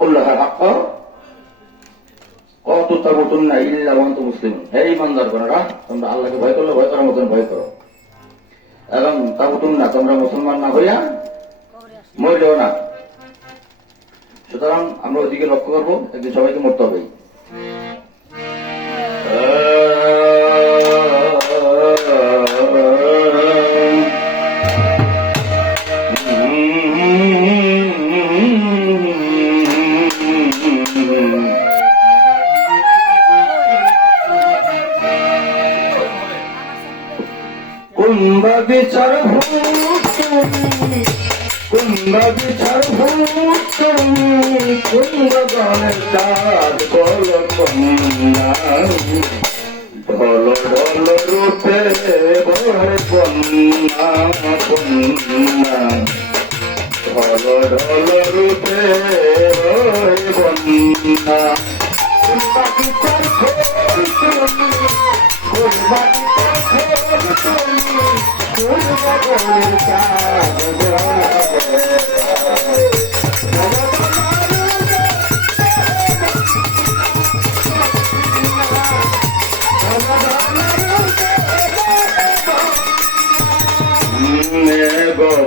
তাকুল্লাহা হাক্কা ওয়া তামুতুন্না ইল্লা ওয়া আনতুম মুসলিমুন। হে ঈমানদারগণেরা, তোমরা আল্লাহকে ভয় করলে ভয় করার মতন ভয় করো, এবং তামুতুন্না, তোমরা মুসলমান না হইয়া মরিও না। সুতরাং আমরা ওইদিকে লক্ষ্য করবো, একদিন সবাইকে মরতে হবে। কুম্ভা বিচার কুম্ভা বিচার কুম্ভগণের চাঁদ বল কন্যা ঢল ঢল রূপে বল কন্যা কন্যা ঢল ঢল রূপে বন্যা কুম্ভা বিচার কুম্ভা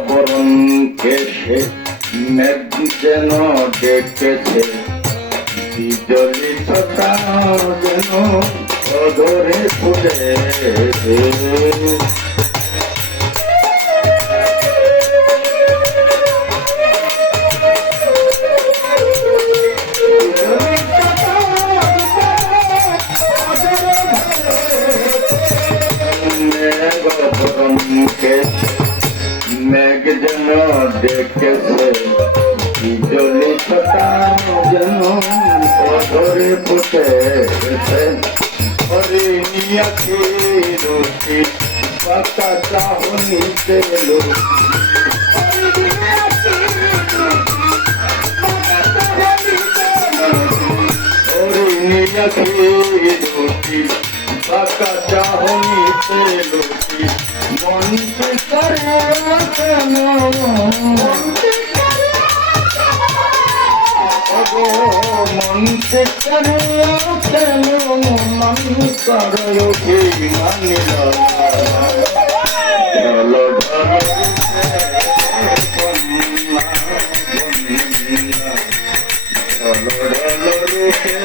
বরণ কেসে মেঘ যেন ডেকেছে, বিজলি ছটা যেন অধরে ফুটেছে। মেঘ যেন ডেকেছে, বিজলি ছটা যেন অধরে ফুটেছে। হরিণী আখি রুটি পাতা চাহনি তেল, হরিণী আখি রুটি পাতা চাহনি তেল, মনকে করে কেন মনকে করে কেন মন করো কি মানিল ঢল ঢল রূপে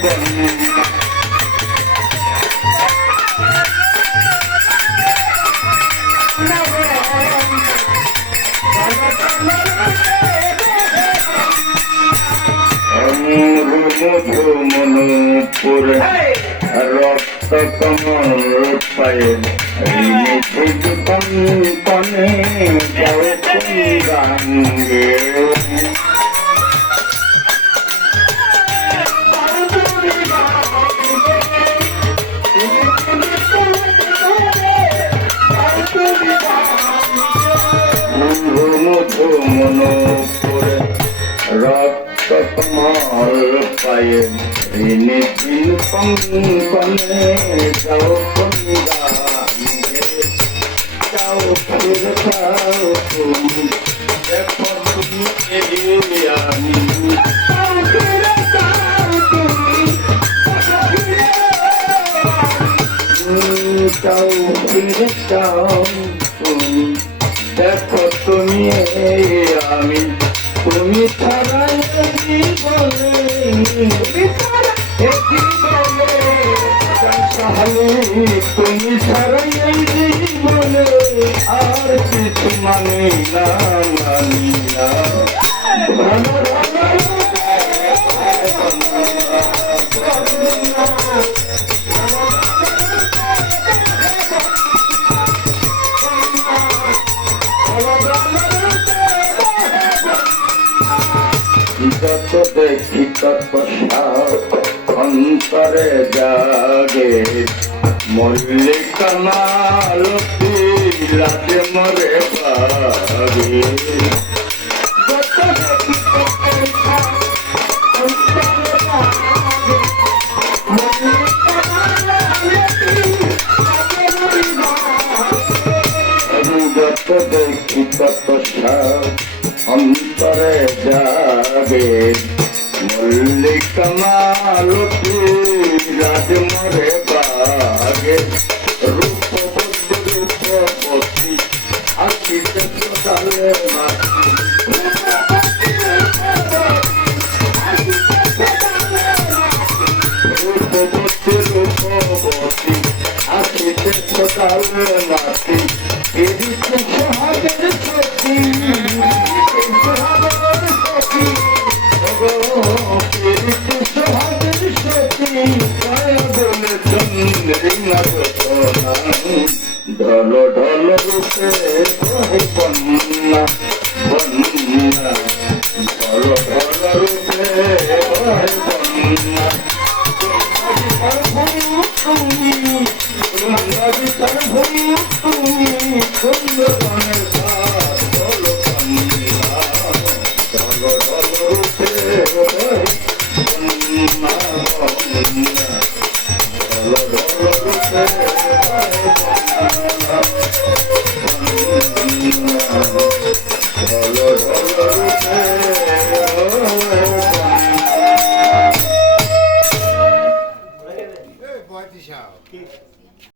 বন্যা। মধু মনুপুরে রক্ত কমল পায়ে কনে যাও গাঙ্গে। মধু মনুপুরে রক্ত কমল পায়ে ঋণে দিন কঙ্কনে যাও গঙ্গে। যাও ফিরে যাও তুমি, দেখো তুমি আমি যাও ফিরে যাও তুমি, দেখো তুমি আমি। তুমি ছাড়া জীবনে তুমি ছাড়া জীবনে আর কিছু মানি না মানি না। যত দেখি তত অন্তরে জাগে, মল্লিকা মালতী লাজে মরে পাগে। যত দেখি যত দেখি তত অন্তরে জাগে, লাগে মল্লিকা মালতী রাজ মরে বাগে রূপবতী আসিতে সকালে মাটি রূপবতী আসিতে সকালে মাটি এদিকে সোহাগের সখী সোহাগের সখী বলে চন্দ্রিমা ঢল ঢল রূপে বহে বন্যা বন্যা ঢল ঢল রূপে বহে বন্যা তুমি সুন্দরবনের সাথ ঢল বন্যা ঢল ঢল রূপে বহে বন্যা বন্যা ঢল ঢল রূপে